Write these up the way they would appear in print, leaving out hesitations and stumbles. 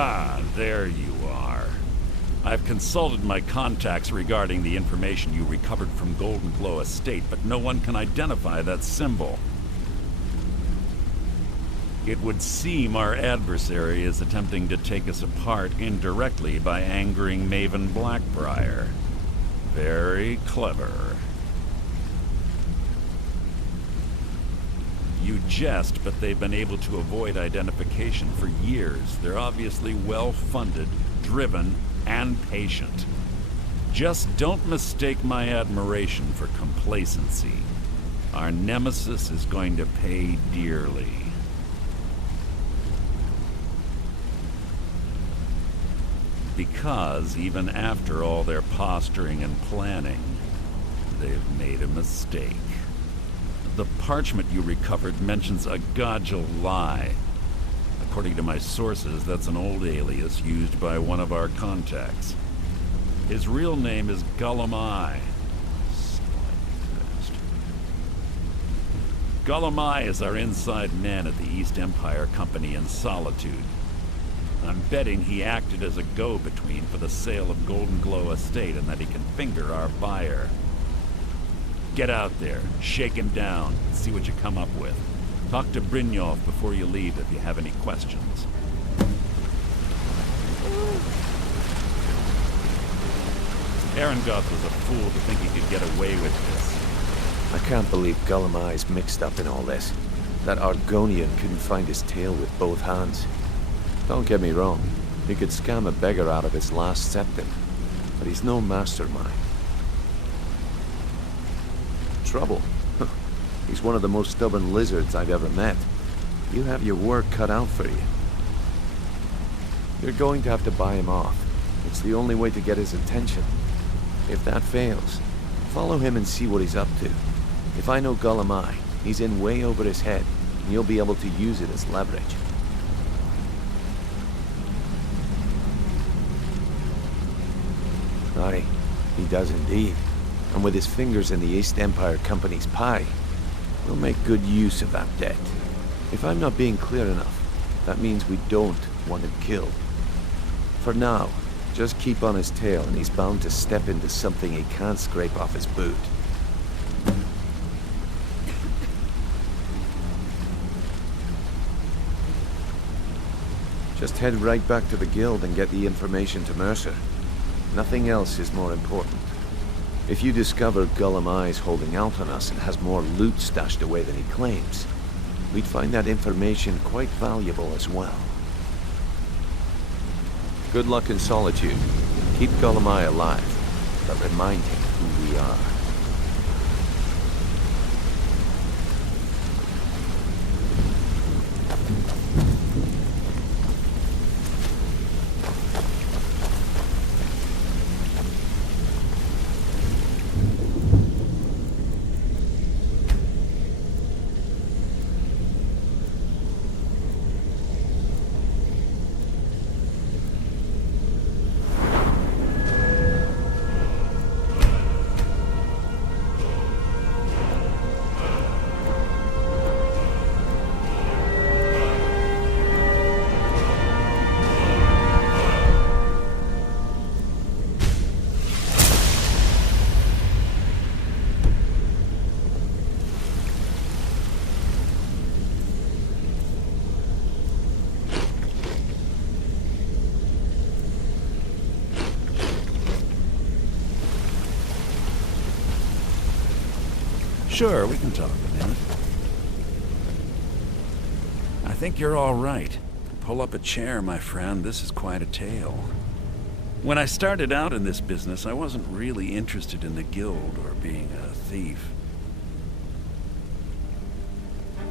Ah, there you are. I've consulted my contacts regarding the information you recovered from Golden Glow Estate, but no one can identify that symbol. It would seem our adversary is attempting to take us apart indirectly by angering Maven Blackbriar. Very clever. You jest, but they've been able to avoid identification for years. They're obviously well-funded, driven, and patient. Just don't mistake my admiration for complacency. Our nemesis is going to pay dearly. Because even after all their posturing and planning, they've made a mistake. The parchment you recovered mentions a Godjal lie. According to my sources, that's an old alias used by one of our contacts. His real name is Gullum-Eye. Gullum-Eye is our inside man at the East Empire Company in Solitude. I'm betting he acted as a go-between for the sale of Golden Glow Estate and that he can finger our buyer. Get out there, shake him down, and see what you come up with. Talk to Brynjolf before you leave if you have any questions. Arangoth was a fool to think he could get away with this. I can't believe Gullum-Eye's mixed up in all this. That Argonian couldn't find his tail with both hands. Don't get me wrong, he could scam a beggar out of his last septim, but he's no mastermind. Trouble? He's one of the most stubborn lizards I've ever met. You have your work cut out for you. You're going to have to buy him off. It's the only way to get his attention. If that fails, follow him and see what he's up to. If I know Gullum-Eye, he's in way over his head, and you'll be able to use it as leverage. Aye, he does indeed. And with his fingers in the East Empire Company's pie, we'll make good use of that debt. If I'm not being clear enough, that means we don't want him killed. For now, just keep on his tail and he's bound to step into something he can't scrape off his boot. Just head right back to the guild and get the information to Mercer. Nothing else is more important. If you discover Gullum-Eye's holding out on us and has more loot stashed away than he claims, we'd find that information quite valuable as well. Good luck in Solitude. Keep Gullum-Eye alive, but remind him who we are. Sure, we can talk a minute. I think you're all right. Pull up a chair, my friend. This is quite a tale. When I started out in this business, I wasn't really interested in the guild or being a thief.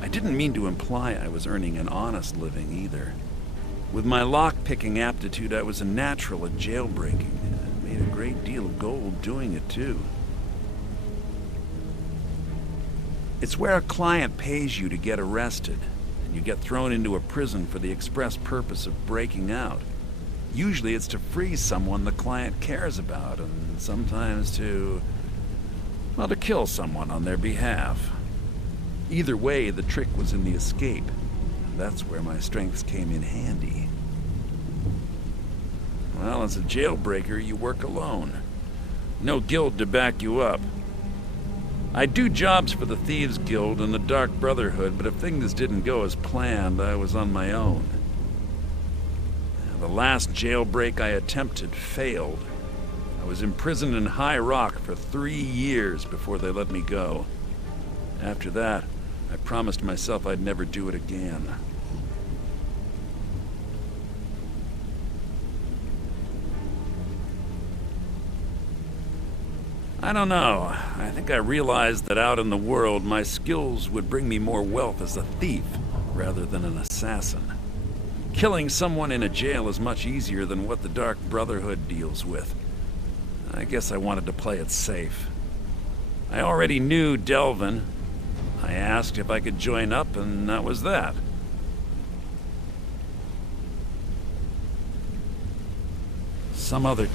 I didn't mean to imply I was earning an honest living either. With my lock-picking aptitude, I was a natural at jailbreaking. I made a great deal of gold doing it, too. It's where a client pays you to get arrested, and you get thrown into a prison for the express purpose of breaking out. Usually it's to free someone the client cares about, and sometimes to kill someone on their behalf. Either way, the trick was in the escape. That's where my strengths came in handy. Well, as a jailbreaker, you work alone. No guild to back you up. I do jobs for the Thieves Guild and the Dark Brotherhood, but if things didn't go as planned, I was on my own. The last jailbreak I attempted failed. I was imprisoned in High Rock for 3 years before they let me go. After that, I promised myself I'd never do it again. I don't know. I think I realized that out in the world, my skills would bring me more wealth as a thief rather than an assassin. Killing someone in a jail is much easier than what the Dark Brotherhood deals with. I guess I wanted to play it safe. I already knew Delvin. I asked if I could join up, and that was that. Some other...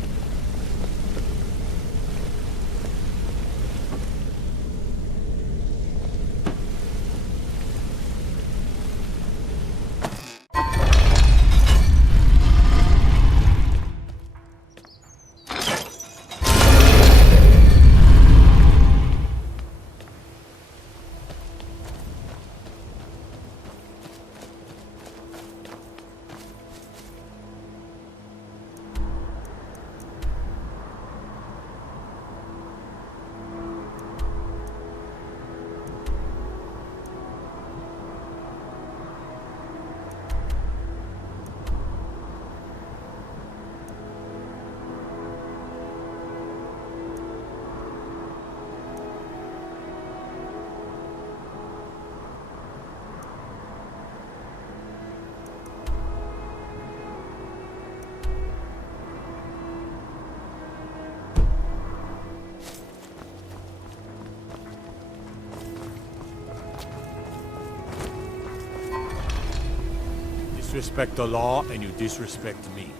Disrespect the law, and you disrespect me.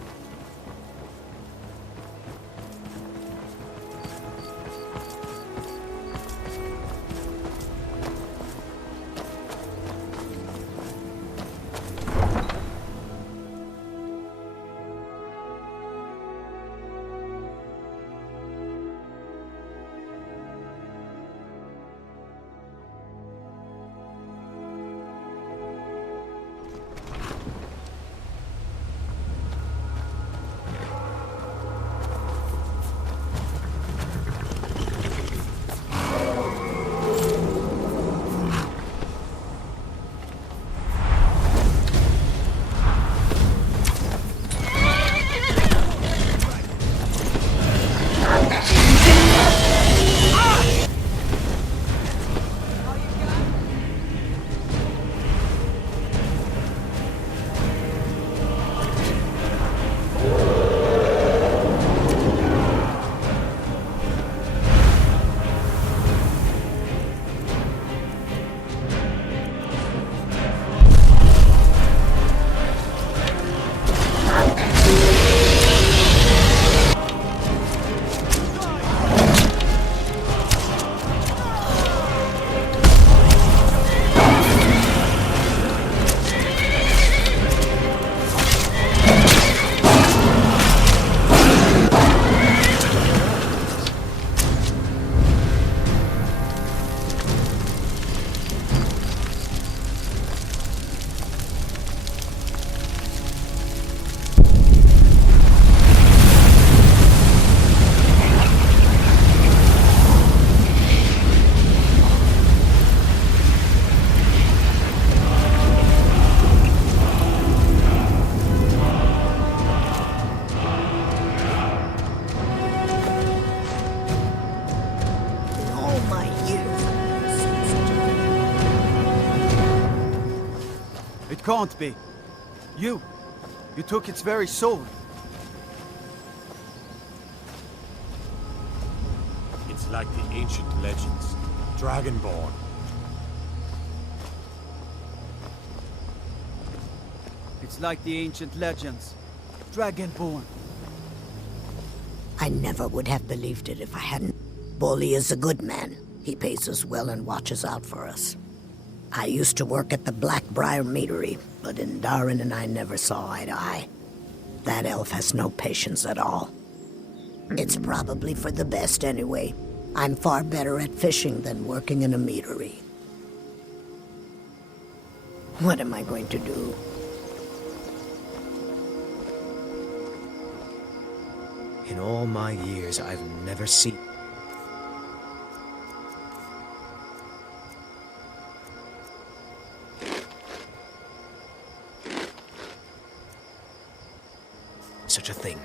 It can't be. You took its very soul. It's like the ancient legends. Dragonborn. It's like the ancient legends. Dragonborn. I never would have believed it if I hadn't. Bolly is a good man. He pays us well and watches out for us. I used to work at the Blackbriar Meadery, but Indarin and I never saw eye to eye. That elf has no patience at all. It's probably for the best anyway. I'm far better at fishing than working in a meadery. What am I going to do? In all my years, I've never seen... such a thing.